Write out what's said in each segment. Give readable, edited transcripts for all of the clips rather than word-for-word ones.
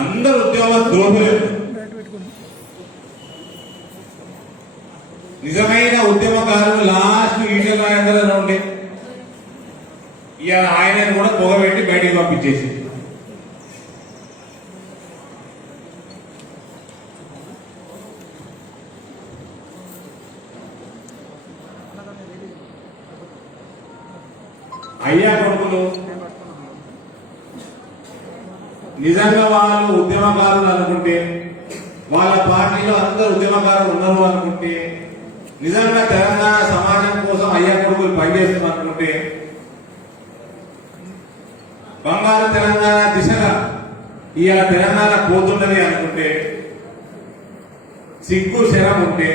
అందరు ఉద్యోగ ద్రోహులే. నిజమైన ఉద్యమకారులు లాస్ట్ ఈటెల రాజేందర్ ఉండే ఇవాళ ఆయనను కూడా పొగబెట్టి బయటికి పంపించేసి అయ్యా కొడుకులు నిజంగా వాళ్ళు ఉద్యమకారులు అనుకుంటే, వాళ్ళ పార్టీలో అందరు ఉద్యమకారులు ఉన్నారు అనుకుంటే, నిజంగా తెలంగాణ సమాజం కోసం అయ్యా కొడుకులు పనిచేస్తున్నారు అనుకుంటే, బంగారు తెలంగాణ దిశగా ఇవాళ తెలంగాణ పోతున్నది అనుకుంటే, సిగ్గు శరం ఉంటే,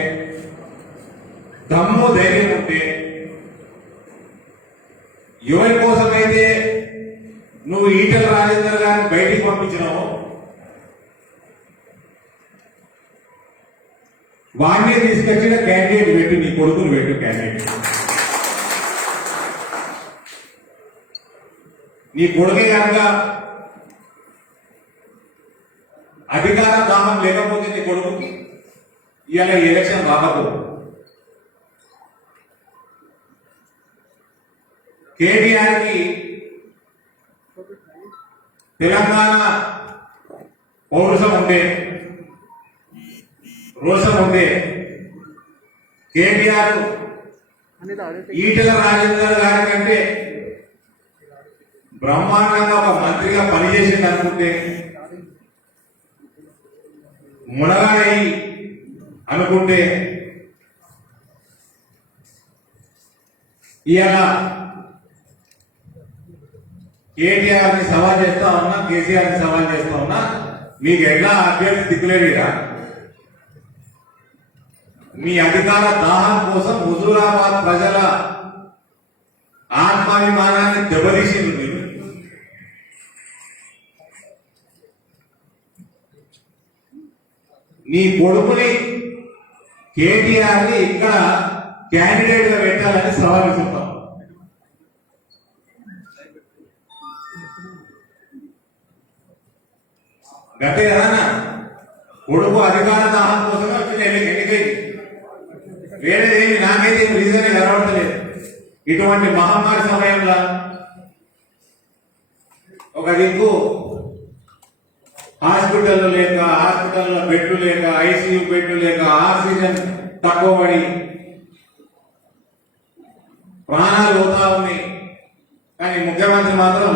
దమ్ము ధైర్యం ఉంటే, ఎవరి కోసమైతే నువ్వు ఈటెల రాజేందర్ గారిని బయటికి పంపించినావు, వాడిని తీసుకొచ్చిన క్యాండిడేట్ పెట్టు, నీ కొడుకును పెట్టు క్యాండిడేట్. నీ కొడుకే కనుక అధికార దాహం లేకపోతే నీ కొడుకుకి ఇవాళ ఎలక్షన్ రాకపోదు. కేటీఆర్ కి తెలంగాణ పౌరుషం ఉంటే, రోషం ఉంటే, కేటీఆర్ ఈటెల రాజేందర్ గారి కంటే బ్రహ్మాండంగా ఒక మంత్రిగా పనిచేసింది అనుకుంటే, మునగాయి అనుకుంటే, ఇవాళ కేటీఆర్ ని సవాల్ చేస్తా ఉన్నా, కేసీఆర్ ని సవాల్ చేస్తా ఉన్నా, మీకు ఎట్లా అభ్యర్థి దిక్కులేడుగా. మీ అధికార దాహం కోసం హుజూరాబాద్ ప్రజల ఆత్మాభిమానాన్ని దెబ్బతీసింది మీరు. నీ కొడుకుని కేటీఆర్ ని ఇక్కడ క్యాండిడేట్ గా పెట్టాలని సవాల్ విసురుతాం. గతే కదా కొడుకు అధికార దాహం కోసమే వచ్చిన ఎన్నికైంది, వేరేదేమి నాకైతే రీజన్ కనబడతలేదు. ఇటువంటి మహమ్మారి సమయంలో ఒక దిక్కు హాస్పిటల్ లేక, హాస్పిటల్లో బెడ్లు లేక, ఐసీయూ బెడ్లు లేక, ఆక్సిజన్ తక్కువ పడి ప్రాణాలు పోతా ఉన్నాయి. కానీ ముఖ్యమంత్రి మాత్రం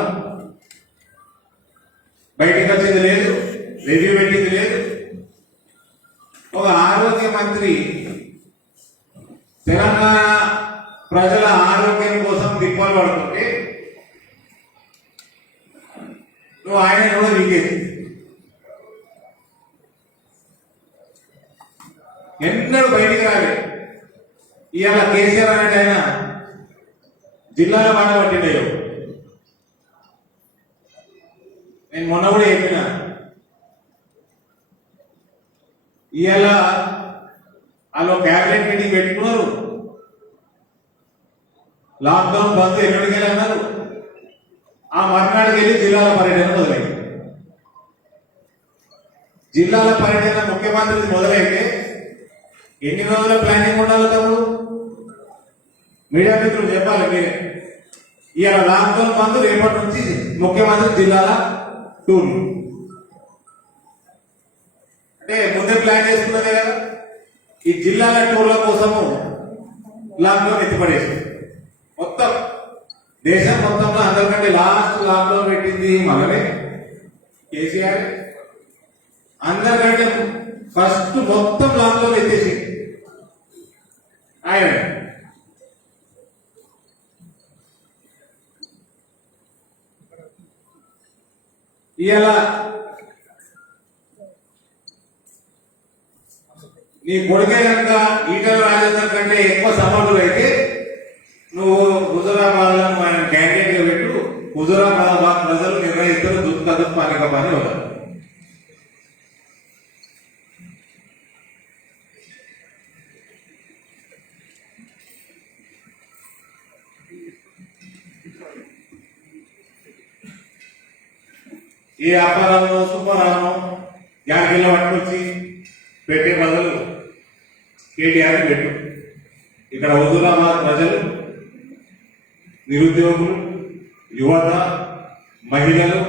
బయటికి వచ్చేది లేదు, రివ్యూ పెట్టింది లేదు. ఒక ఆరోగ్య మంత్రి తెలంగాణ ప్రజల ఆరోగ్యం కోసం దిక్కులు పడుతుంటే నువ్వు ఆయన కూడా వీకేసి ఎన్నడూ బయటికి రాలే. ఇవాళ కేసీఆర్ అనేది ఆయన జిల్లాలో మాట పట్టిండయో. నేను మొన్న కూడా చెప్పిన, ఇవాళ వాళ్ళు క్యాబినెట్ మీటింగ్ పెట్టుకున్నారు, లాక్డౌన్ బంద్ ఎక్కడికి వెళ్ళి అన్నారు. ఆ మర్నాడికి వెళ్ళి జిల్లాల పర్యటన మొదలైంది. జిల్లాల పర్యటన ముఖ్యమంత్రి మొదలైతే ఎన్ని రోజుల ప్లానింగ్ ఉండాలి తమ్ముడు? మీడియా మిత్రులు చెప్పాలి మీరే. ఇవాళ లాక్డౌన్ బంద్, రేపటి నుంచి ముఖ్యమంత్రి జిల్లాల టూర్. అంటే ముందే ప్లాన్ చేసుకున్నదే కదా. ఈ జిల్లాల టూర్ల కోసము లాక్డౌన్ ఎత్తిపడేసింది. మొత్తం దేశం మొత్తంలో అందరికంటే లాస్ట్ లాక్డౌన్ పెట్టింది మనమే, కేసీఆర్. అందరికంటే ఫస్ట్ మొత్తం లాక్డౌన్ ఎత్తేసి ఆయన. ఇవాళ నీ కొడుకే కనుక ఈటెల రాజేందర్ కంటే ఎక్కువ సమర్థులు అయితే నువ్వు హుజూరాబాద్ ఆయన క్యాండిడేట్ గా పెట్టు. హుజూరాబాద్ ప్రజలు నిర్ణయిస్తారు, దుఃఖ పానిక పని వదలరు. ఈ అప్పారావు సుబ్బారావు యాడికిలో పట్టుకొచ్చి పెట్టే బదులు కేటీఆర్ పెట్టు. ఇక్కడ హుజూరాబాద్ ప్రజలు, నిరుద్యోగులు, యువత, మహిళలు,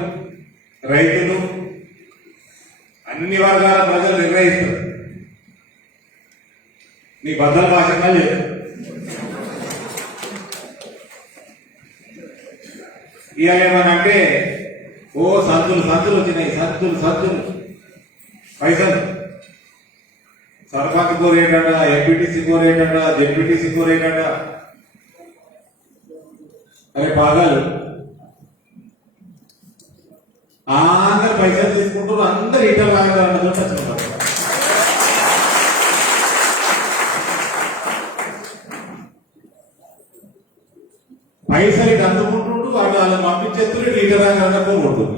రైతులు, అన్ని వర్గాల ప్రజలు నిర్ణయిస్తారు. నీ బద్దల భాషగా లేదు. ఇవాళ ఏమనంటే ఓ సంతులు వచ్చినాయి, సంతులు పైసలు సర్పంచ్ కోరేటట, ఎంపీటీసీ కోరేటట, జెడ్పీటీసీ కోరేటట. అరే బాగాలు అందరు పైసలు తీసుకుంటారు, అందరు ఇటలు కాగలన్నదో వచ్చిన పైసలు ఇటు అందుకుంటుండ్రు, వాడు వాళ్ళని పంపించేస్తారు, లీటర్ అందకూ ఉంటుంది.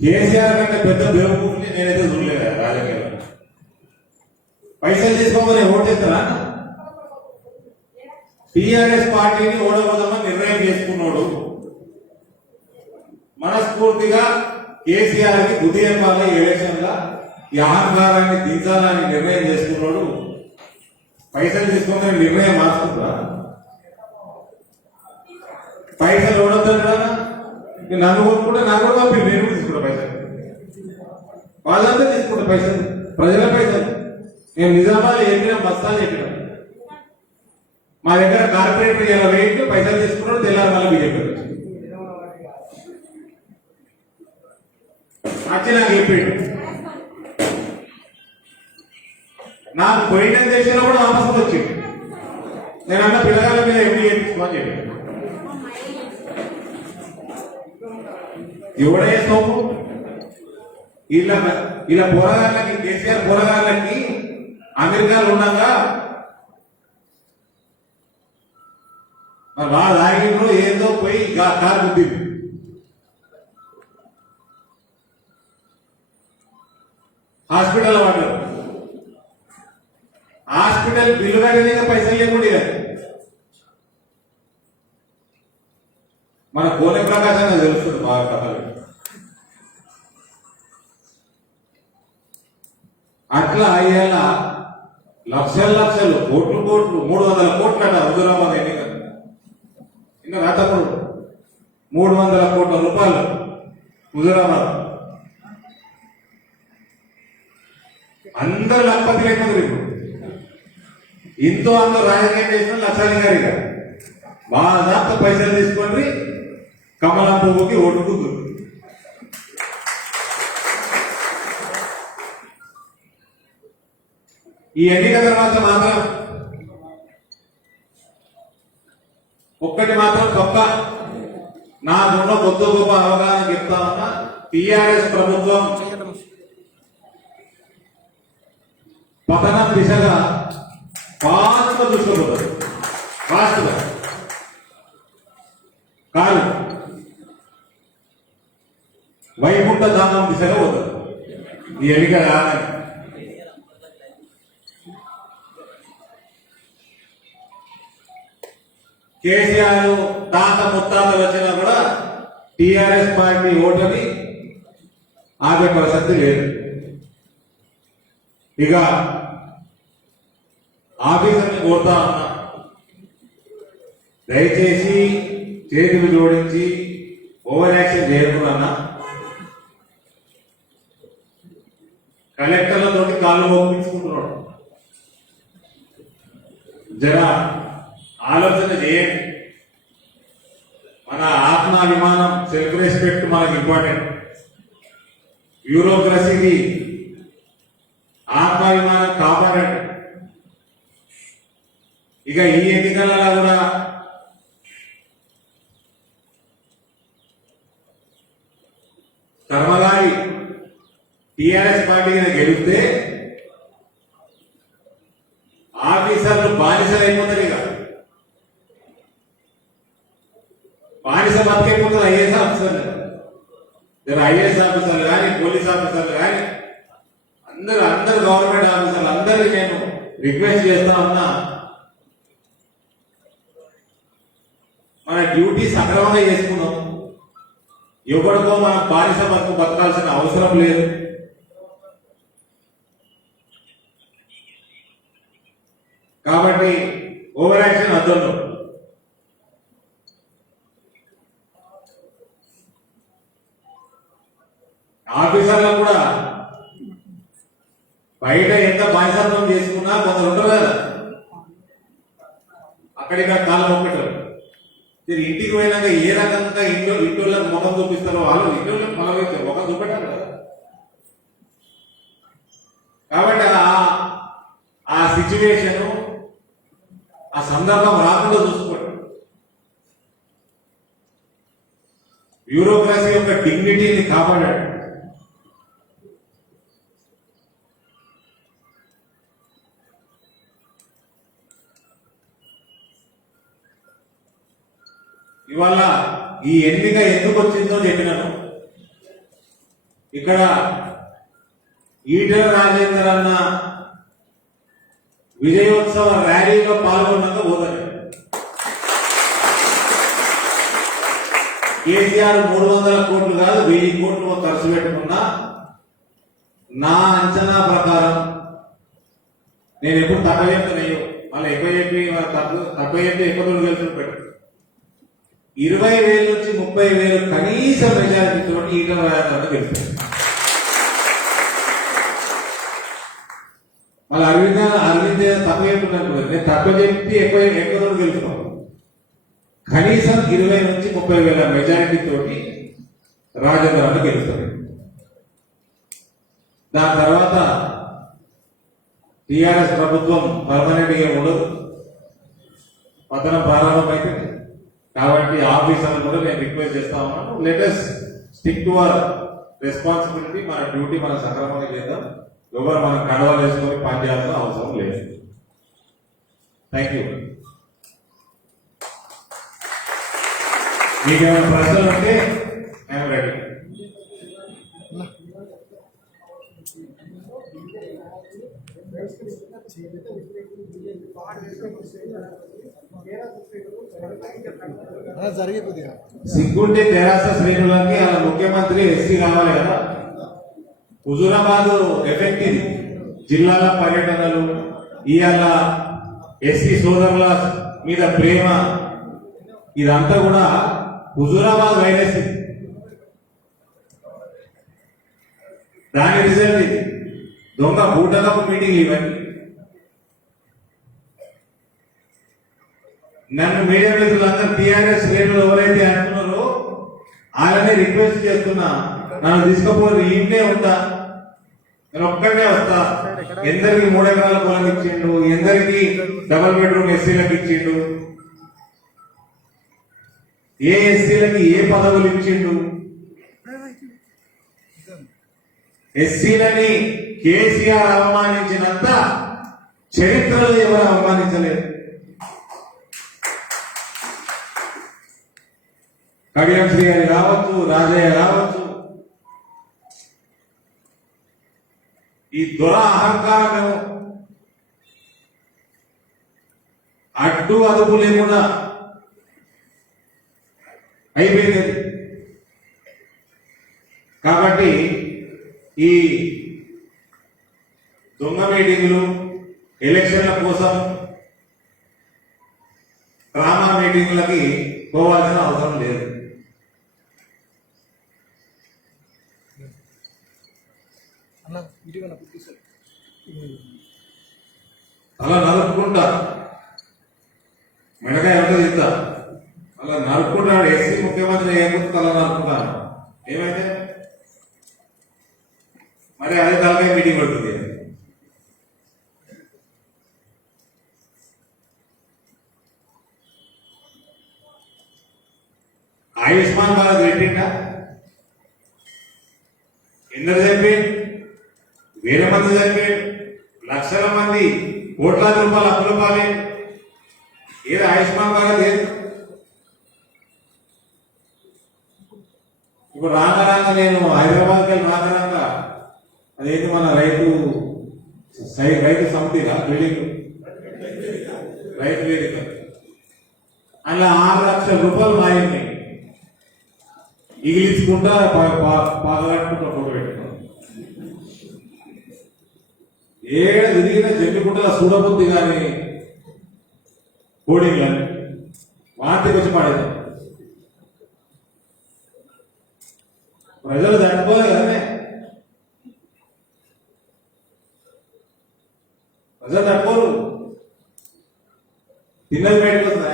కేసీఆర్ కంటే పెద్ద బేవకూఫ్ని నేనైతే చూడలేదు రాజకీయాల్లో. పైసలు తీసుకోమని ఓటేస్తారా? టీఆర్ఎస్ పార్టీని ఓడబోదామని నిర్ణయం చేసుకున్నాడు. మనస్ఫూర్తిగా కేసీఆర్ కి బుద్ధి చెప్పాలి, ఎలక్షన్ గా ఈ అహంకారాన్ని దించాలని నిర్ణయం చేసుకున్నాడు. పైసలు తీసుకోమని నిర్ణయం మార్చుకుంటా? పైసలు ఓడొద్దా? నన్ను కొనుక్కుంటే నాకు కూడా పంపి, నేను తీసుకుంటా పైసలు. వాళ్ళంతా తీసుకుంటా పైసలు, ప్రజల పైసలు. నేను నిజామాబాద్ చెప్పినా, బస్తాలు చెప్పినా. మా దగ్గర కార్పొరేటర్ ఇలా వెయిట్ పైసలు తీసుకున్నాడు, తెల్లారి మళ్ళీ బీజేపీ వచ్చి నాకు చెప్పాడు. నాకు పోయిన దేశంలో కూడా ఆపసం వచ్చింది. నేను అన్న పిల్లగాల మీద ఎప్పుడు చేయించుకోని చెప్పాను. ఎవడే సోపు ఇలా పోరగాళ్ళకి, కేసీఆర్ పోరగాళ్ళకి అమెరికాలో ఉండగా మరి వాళ్ళు ఆగినప్పుడు ఏదో పోయి కారు గుద్దింది. హాస్పిటల్ వాళ్ళు హాస్పిటల్ బిల్లు కట్టేది పైసలు లేకుండా మన కోనె ప్రకాశంగా తెలుస్తుంది బాగా కథలు. అట్లా అయ్యేలా లక్షలు కోట్లు 300 కోట్లట హుజూరాబాద్ ఎన్నిక. ఇంకా రాతప్పుడు 300 కోట్ల రూపాయలు హుజూరాబాద్. అందరు లక్షపతి లేకపోతే ఇప్పుడు ఇంతో అందరూ రాజకీయం చేసిన లక్షాలి గారిగా బాగా పైసలు తీసుకొని కమలం పువ్వుకి ఓటు కూతురు. ఈ ఎన్నిక తర్వాత మాత్రం ఒక్కటి మాత్రం గొప్ప నాకున్న కొద్ది గొప్ప అవగాహన చెప్తా ఉన్నా. టిఆర్ఎస్ ప్రభుత్వం పతనం దిశగా ఫాస్ట్ దృష్టిపోతుంది. ఫాస్ట్గా కాదు, వైకుంఠ ధామం దిశగా పోతుంది ఈ ఎన్నిక రాదని. కేసీఆర్ తాత ముత్తాతలు వచ్చినా కూడా టిఆర్ఎస్ పార్టీ ఓటమి ఆగే ప్రసక్తి లేదు. ఇక ఆఫీసర్ని కోరుతా ఉన్నా, దయచేసి చేతులు జోడించి ఓవర్ యాక్షన్ చేయకుండా కలెక్టర్లతో కాళ్ళు ఒప్పించుకుంటున్నాడు. జర ఆలోచన చేయండి. మన ఆత్మాభిమానం, సెల్ఫ్ రెస్పెక్ట్ మనకు ఇంపార్టెంట్. బ్యూరోక్రసీకి ఆత్మాభిమానం కాపాడండి. ఇక ఈ ఎన్నికలలో కూడా కర్మగారి టిఆర్ఎస్ పార్టీని గెలిస్తే ఆఫీసర్లు బానిసలు అయిపోతారు. ఇక బానిస బతికైపోతుంది ఐఏఎస్ ఆఫీసర్లు. ఐఏఎస్ ఆఫీసర్లు కానీ, పోలీస్ ఆఫీసర్లు కానీ, అందరు గవర్నమెంట్ ఆఫీసర్లు అందరికీ నేను రిక్వెస్ట్ చేస్తా ఉన్నా, మన డ్యూటీ సక్రమంగా చేసుకున్నాం. ఎవరికో మనం బానిస బతకాల్సిన అవసరం లేదు. కాబట్టి ఓవర్ యాక్షన్ అర్థంలో ఆఫీసర్లకు కూడా బయట ఎంత బానిసత్వం చేసుకున్నా కొందరు ఉంటారు కదా, అక్కడిక్కడ కాళ్ళు ఒక్కటారు. ఇంటికి పోయినాక ఏ రకంగా ఇంట్లో ముఖం చూపిస్తారో వాళ్ళు ఇంట్లో ముఖం చూపెట్టారు కదా. కాబట్టి ఆ సిచ్యువేషన్ ఆ సందర్భం రాకుండా చూసుకోండి. బ్యూరోక్రసీ యొక్క డిగ్నిటీని కాపాడాడు. ఇవాళ ఈ ఎన్నిక ఎందుకు వచ్చిందో చెప్పినాను. ఇక్కడ ఈటెల రాజేందర్ అన్న విజయోత్సవ ర్యాలీలో పాల్గొన్నాక పోతాడు. కేసీఆర్ 300 కోట్లు కాదు 1000 కోట్లు ఖర్చు పెట్టుకున్నా నా అంచనా ప్రకారం, నేను ఎప్పుడు తక్కువ చెప్తానయ్యో మళ్ళీ ఎక్కువ చెప్పి తక్కువ చెప్పి ఎక్కువ గెలుచుకు పెట్టు 20,000 నుంచి 30,000 కనీస మెజారిటీతో ఈటల రాజేందర్ గెలుస్తాడు. మళ్ళీ అరవింద్ తక్కువ చెప్తున్నాను, నేను తక్కువ చెప్పి ఎక్కువ గెలుస్తున్నాను. కనీసం 20 నుంచి 30,000 మెజారిటీ తోటి రాజేంద్ర గెలుస్తాడు. దాని తర్వాత టిఆర్ఎస్ ప్రభుత్వం పర్మనెంట్ గా ఉండదు, పతనం ప్రారంభమైతే. కాబట్టి ఆఫీసర్లు కూడా నేను రిక్వెస్ట్ చేస్తా ఉన్నాను, let's stick to our responsibility. మన డ్యూటీ మనం సక్రమంగా చేద్దాం. ఎవరు మనం కండవాలు వేసుకొని పనిచేయాల్సిన అవసరం లేదు. Thank you. మీకు ఏమైనా ప్రశ్నలు ఉంటే ఐఎమ్ రెడీ. సిగ్గుంటే తెరాస శ్రేణులకి అలా ముఖ్యమంత్రి ఎస్సీ కావాలి కదా. హుజూరాబాద్ ఎఫెక్ట్ ఇది. జిల్లాల పర్యటనలు, ఇవాళ ఎస్సీ సోదరుల మీద ప్రేమ, ఇదంతా కూడా హుజూరాబాద్ వైరస్. దాని రిజల్ట్ ఇది. దొంగ బూటలపు మీటింగ్ ఇవన్నీ. నన్ను మీడియా మిత్రులందరూ టీఆర్ఎస్ శ్రేణులు ఎవరైతే అంటున్నారో వాళ్ళని రిక్వెస్ట్ చేస్తున్నా, నన్ను తీసుకుపోయి ఇంటే ఉంటా, నేను ఒక్కడే వస్తా. ఎందరికి 3 ఎకరాల పొలం ఇచ్చిండు, ఎందరికి డబల్ బెడ్రూమ్ ఎస్సీలకు ఇచ్చిండు, ఏ ఎస్సీలకి ఏ పదవులు ఇచ్చిండు. ఎస్సీలని కేసీఆర్ అవమానించినంత చరిత్రలో ఎవరు అవమానించలేదు. కడియం శ్రీ గారి రావచ్చు, రాజయ్య రావచ్చు, ఈ దొర అహంకారం అడ్డు అదుపు లేకుండా అయిపోయింది. కాబట్టి ఈ దొంగ మీటింగులు, ఎలక్షన్ల కోసం డ్రామా మీటింగులకి పోవాల్సిన అవసరం లేదు. అలా నరుక్కుంటా మెడకాయ ఎంత తింటా అలా నరుక్కుంటాడు. ఎస్సీ ముఖ్యమంత్రి ఏముంది అలా నరుక్కుంటాను. ఏమైతే మరి అదే తలకాయ మీటింగ్ పడుతుంది. ఆయుష్మాన్ భారత్ పెట్టిండా? ఎందరు చనిపోయింది? 1000 మంది చనిపోయింది, లక్షల మంది కోట్లాది రూపాయలు అప్పుల పాలే. ఏది ఆయుష్మాన్ భారత్? ఏది? ఇప్పుడు రాంగ నేను హైదరాబాద్కి వెళ్ళి రాంగ అదేంటి మన రైతు సమితిగా బిల్డింగ్ రైతు వేదిక అలా 6 లక్షల రూపాయలు మాయండి ఇగిలించుకుంటా పాదగట్టుకుంటా ఫోటో పెట్టుకున్నాం. ఏడ తిరిగిన జమ్మికుంటా చూడబుద్ధి కానీ కోడింగ్ కానీ వాటికి వచ్చి పాడేది. ప్రజలు తట్టుకోలేదు కదనే, ప్రజలు తట్టుకోరు. తిన్నది బయటకు వస్తుంది.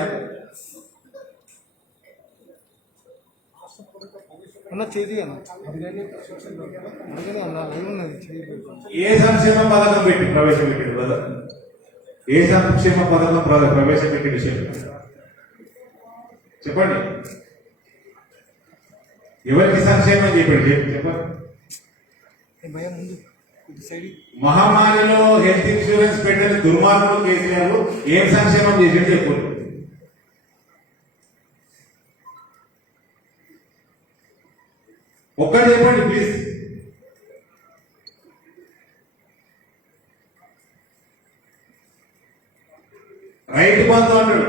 ఏ సంక్షేమ పథకం పెట్టి ప్రవేశపెట్టింది బ్రదర్? ఏ సంక్షేమ పథకం ప్రవేశపెట్టే విషయం చెప్పండి. ఎవరికి సంక్షేమం చెప్పాడు చెప్పండి. మహమ్మారిలో హెల్త్ ఇన్సూరెన్స్ పెట్టిన దుర్మార్గులు కేసీఆర్ ఏం సంక్షేమం చేసాడు చెప్పు. ఒక్కటి చెప్పండి ప్లీజ్. రైతు బంధు అంటాడు.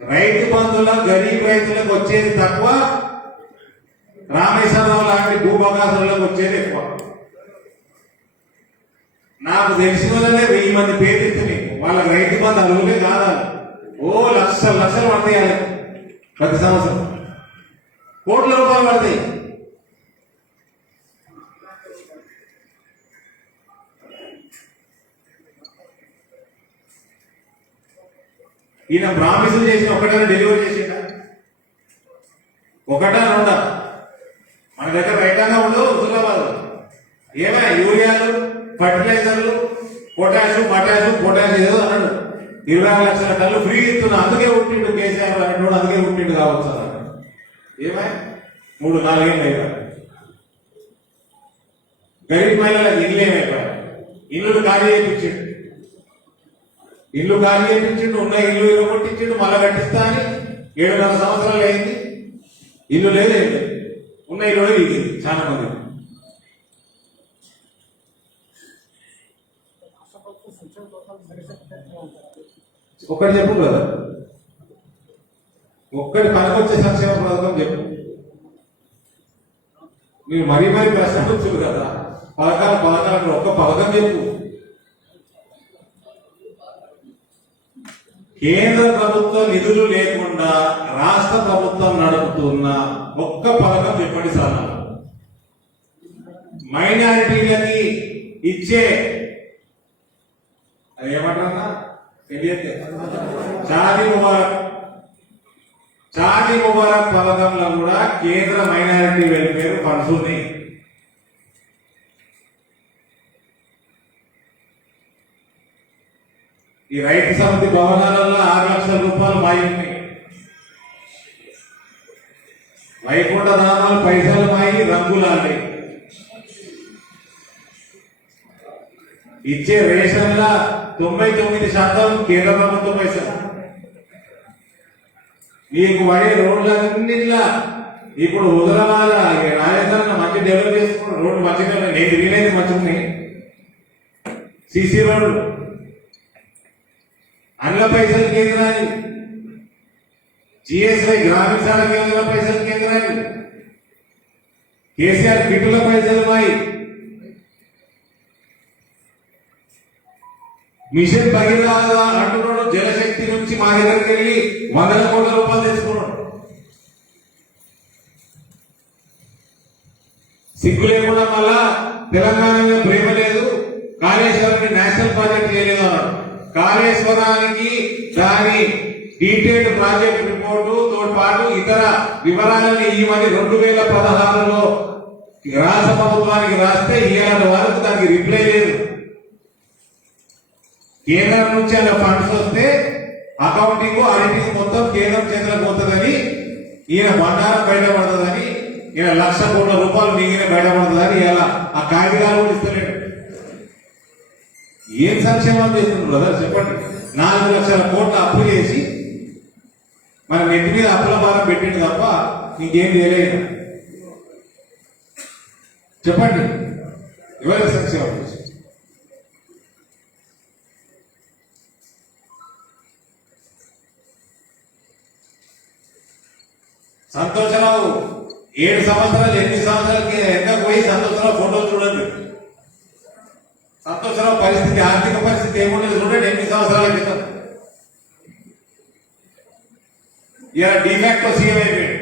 రైతు బంధుల గరీబ్ రైతులకు వచ్చేది తక్కువ, రామేశ్వరరావు లాంటి భూభాగాసులకు వచ్చేది ఎక్కువ. నాకు తెలిసిన వాళ్ళనే 1000 మంది పేరు ఎత్తుని వాళ్ళకి రైతు బంధు అర్హులే కాదా. ఓ లక్షలు లక్షలు పడతాయి ప్రతి సంవత్సరం, కోట్ల రూపాయలు పడతాయి. ఈయన ప్రామిసులు చేసిన ఒకటైనా డెలివరీ చేసిందా? ఒకటా రెండా? మన దగ్గర రైతాంగా ఉండవు హుజురాబాద్. ఏమైనా యూరియాలు, ఫర్టిలైజర్లు, పొటాష్ ఏదో అన్నాడు. 20 లక్షల టన్నులు ఫ్రీ ఇస్తున్నా, అందుకే ఉంటిండు కేసీఆర్ అంటున్నాడు, అందుకే ఉంటిండు కావచ్చు అన్నాడు. ఏమై 3-4 ఏళ్ళు అయిపోయాయి. గరీబ్ మహిళలకు ఇల్లు ఏమైపోయాయి? ఇల్లు ఖాళీ చేయించిండు, ఉన్న ఇల్లు ఇరగొట్టించిండు, మళ్ళా కట్టిస్తా అని 7.5 సంవత్సరాలు అయింది. ఇల్లు లేదు, ఉన్న ఇల్లు కూడా వీగింది చాలా మంది. ఒక్కటి చెప్పు కదా, ఒక్కటి పనికొచ్చే సంక్షేమ పథకం చెప్పు. మీరు మరీ ప్రశ్న వచ్చారు కదా, పథకాలు ఒక్క పథకం చెప్పు. కేంద్ర ప్రభుత్వ నిధులు లేకుండా రాష్ట్ర ప్రభుత్వం నడుపుతున్న ఒక్క పథకం చెప్పండి సార్. మైనారిటీలకి ఇచ్చే అది ఏమంటారన్నా షాదీ ముబారక్ పథకంలో కూడా కేంద్ర మైనారిటీ వెల్ఫేర్ ఫండ్స్ ఉన్నాయి. ఈ రైతు సమితి భవనాలలో 6 లక్షల రూపాయలు మాయింది. వైకుంఠ ధామాలు పైసలు మాయి రంగులాంటి ఇచ్చే రేషన్ల 99% కేంద్ర ప్రభుత్వ పైసలు. మీకు పడే రోడ్లన్నింటిలా ఇప్పుడు హుజరాబాద్ రాజధాని మంచి డెవలప్ చేసుకున్న రోడ్డు మంచిగా, నేను తిరిగినది మంచిగా, సిసి రోడ్లు అన్న పైసలు కేంద్రాన్ని, జిఎస్ఐ గ్రామీణ సడక్ యోజన పైసలు కేంద్రాన్ని, కేసీఆర్ కిట్టుల పైసలు మాయి, మిషన్ భగీరథ అంటున్నాడు. జలశక్తి నుంచి మా దగ్గరికి వెళ్ళి 100 కోట్ల రూపాయలు తెచ్చుకున్నాడు. సిగ్గు లేకుండా మళ్ళా తెలంగాణ మీద ప్రేమ లేదు, కాళేశ్వరాన్ని నేషనల్ ప్రాజెక్ట్ చేయలేదు అన్నాడు. కాళేశ్వరానికి దాని డీటెయిల్డ్ ప్రాజెక్ట్ రిపోర్టు తో పాటు ఇతర వివరాలను ఇవ్వమని 2016లో రాష్ట్ర ప్రభుత్వానికి రాస్తే ఇవాళ వరకు దానికి రిప్లై లేదు. కేంద్రం నుంచి అలా ఫండ్స్ వస్తే అకౌంటింగ్ ఆడిటింగ్ మొత్తం కేంద్రం చేతులకు పోతుందని, ఈయన బండారం బయటపడుతుందని, ఈయన 1,00,000 కోట్ల రూపాయలు మిగిలిన బయటపడుతుందని ఇలా ఆ కాగితాలు కూడా ఇస్తలేడు. ఏం సంక్షేమం చేస్తున్నారు బ్రదర్ చెప్పండి. 4 లక్షల కోట్ల అప్పు చేసి మన నెత్తి మీద అప్పుల భారం పెట్టిండు తప్ప ఇంకేం చేయలేదు. చెప్పండి ఎవరికి సంక్షేమం చేసి? సంతోషరావు 7 సంవత్సరాలు 8 సంవత్సరాలకి వెనక పోయి సంతోషరావు ఫోటో చూడండి. సంతోషరావు పరిస్థితి ఆర్థిక పరిస్థితి ఏముండేది చూడండి 8 సంవత్సరాల క్రితం. ఇలా డిఫాక్టో సీఎం అయిపోయాడు.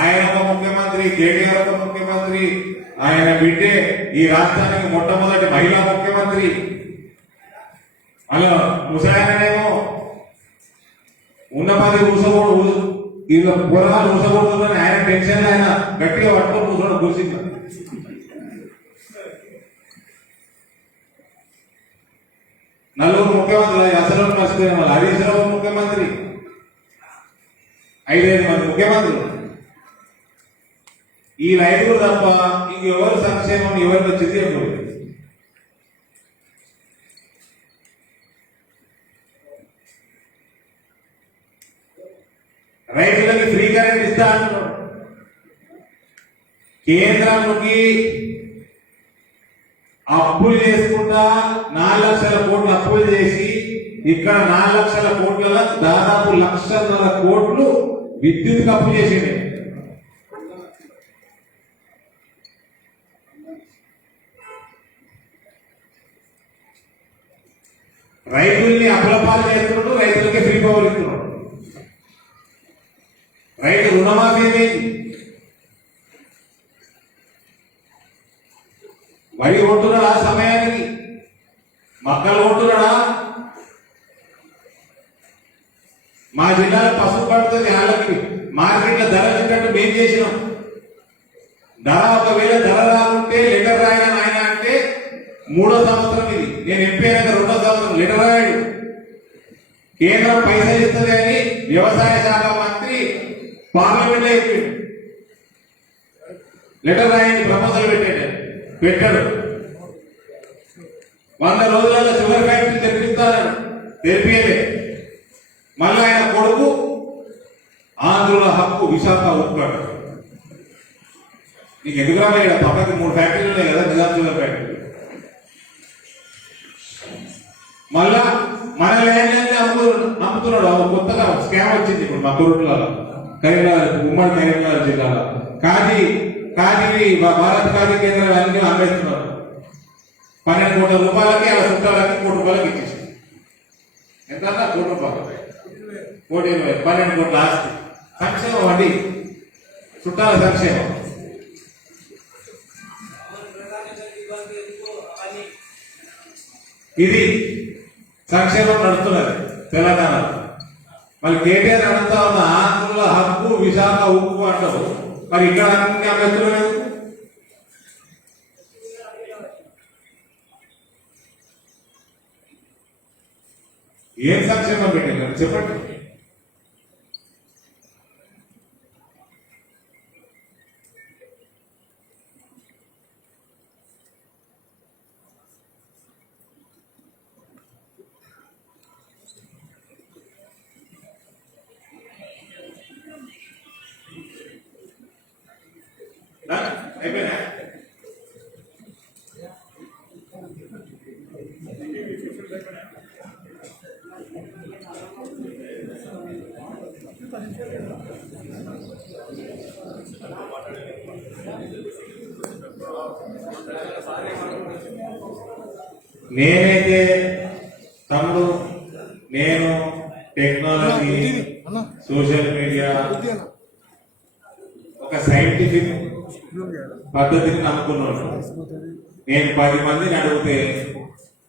ఆయన ఒక ముఖ్యమంత్రి, కేటీఆర్ ఒక ముఖ్యమంత్రి, ఆయన బిడ్డే ఈ రాష్ట్రానికి మొట్టమొదటి మహిళా ముఖ్యమంత్రి. అలా ముసాయనేమో ఉన్నపది ఊసకూడదు, ఇలా పూర్వాలు ఊసకూడదని ఆయన టెన్షన్ ఆయన గట్టిగా పట్టుకొని కూర్చోడం కూర్చుంది. నలుగురు ముఖ్యమంత్రులు అసలు మర్చిపోయిన వాళ్ళు. హరీష్ రావు ముఖ్యమంత్రి, 5 మంది ముఖ్యమంత్రులు. ఈ 5 తప్ప ఇంకెవరు సంక్షేమం ఎవరికి వచ్చింది ఎవరు? రైతులకి ఫ్రీ కరెంట్ ఇస్తా అంటున్నాడు. కేంద్రానికి అప్పులు చేసుకుంటా 4 లక్షల కోట్లు అప్పులు చేసి ఇక్కడ 4 లక్షల కోట్ల దాదాపు 1,00,000 కోట్లు విద్యుత్ అప్పు చేసింది. రైతుల్ని అప్పులపాలు చేస్తున్నాడు, రైతులకి ఫ్రీ పవర్ ఇస్తున్నాడు. రైతు రుణమాఫీ ఏమైంది? వరి కొంటున్నాడా సమయానికి? మక్కలు కొంటున్నాడా? మా జిల్లాలో పసుపు పడుతుంది, వాళ్ళకి మార్కెట్లో ధర చెప్పినట్టు మేము చేసినాం. ధర ఒకవేళ ధర రాకుంటే లెటర్ రాయని ఆయన అంటే 3వ సంవత్సరం ఇది. నేను ఎంపీ అయినాక 2వ సంవత్సరం లెటర్ రాయడు. కేంద్రం పైసలు ఇస్తుంది అని వ్యవసాయ శాఖ మంత్రి పార్లమెంట్ లో చెప్పిండు. లెటర్ రాయని ప్రపోజల్ పెట్టాడు. 100 రోజులలో షుగర్ ఫ్యాక్టరీ తెరిపిస్తాను, తెరిపియలే. మళ్ళీ ఆయన కొడుకు ఆంధ్రుల హక్కు విశాఖ ఉత్పత్తి. నీకు ఎందుకు రాలేదు? పక్కకి 3 ఫ్యాక్టరీలు ఉన్నాయి కదా, నిజాం షుగర్ ఫ్యాక్టరీ. మళ్ళా మన ల్యాండ్ అమ్ముతున్నాడు. కొత్తగా స్కామ్ వచ్చింది ఇప్పుడు మా తోటలలో, కరీంనగర్, ఉమ్మడి కరీంనగర్ జిల్లాలో. కాజీ భారత కాజీ కేంద్రాలు అన్ని అమ్మేస్తున్నారు. 12 కోట్ల రూపాయలకి అలా చుట్టాలకి 1 కోటి రూపాయలకి ఇచ్చేసి ఎంత? 1 కోటి రూపాయలు, 1,20,000, 12 కోట్ల ఆస్తి. సంక్షేమం అండి, చుట్టాల సంక్షేమం. ఇది సంక్షేమం నడుస్తున్నది తెలంగాణలో. మళ్ళీ కేటీఆర్ అడుగుతా ఉన్న ఆంధ్రుల హక్కు విశాఖ ఉక్కు అంటారు. మరి ఇక్కడ అన్ని అభ్యర్థులు ఏం సంక్షేమం పెట్టారు చెప్పండి. అయిపోయినా? నేనైతే తమ్ముడు, నేను టెక్నాలజీ, సోషల్ మీడియా, ఒక సైంటిఫిక్ పద్ధతిని నమ్ముకున్నాను. నేను 10 మందిని అడిగితే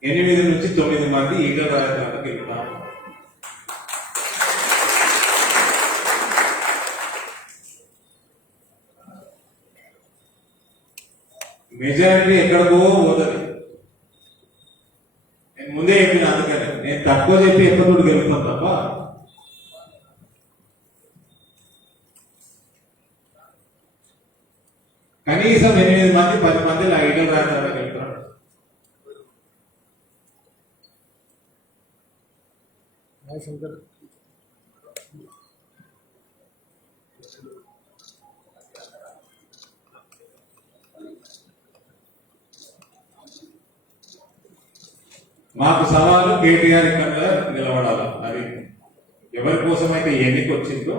8 నుంచి 9 మంది ఈగల రాజధానికి వెళ్తాను. మెజారిటీ ఎక్కడికో పోతుంది. నేను ముందే చెప్పిన, అందుకని నేను తక్కువ చెప్పి ఎక్కడోడు గెలుపుతాను తప్ప కనీసం 8 మంది 10 మంది ఈగల రాజధానికి వెళ్తాను. మాకు సవాలు కేటీఆర్ ఇక్కడ నిలబడాలి. అది ఎవరి కోసమైతే ఎన్నిక వచ్చిందో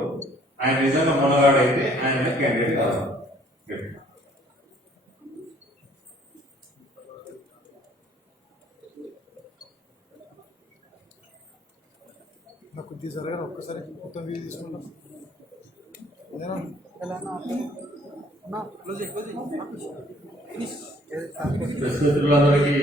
ఆయన నిజంగా మొనగాడైతే ఆయన క్యాండిడేట్ కావాలి. నాకు కొద్దిగా జరగాలి ఒక్కసారి మొత్తం వీధి తీసుకుంటాం. ప్రస్తుతులందరికీ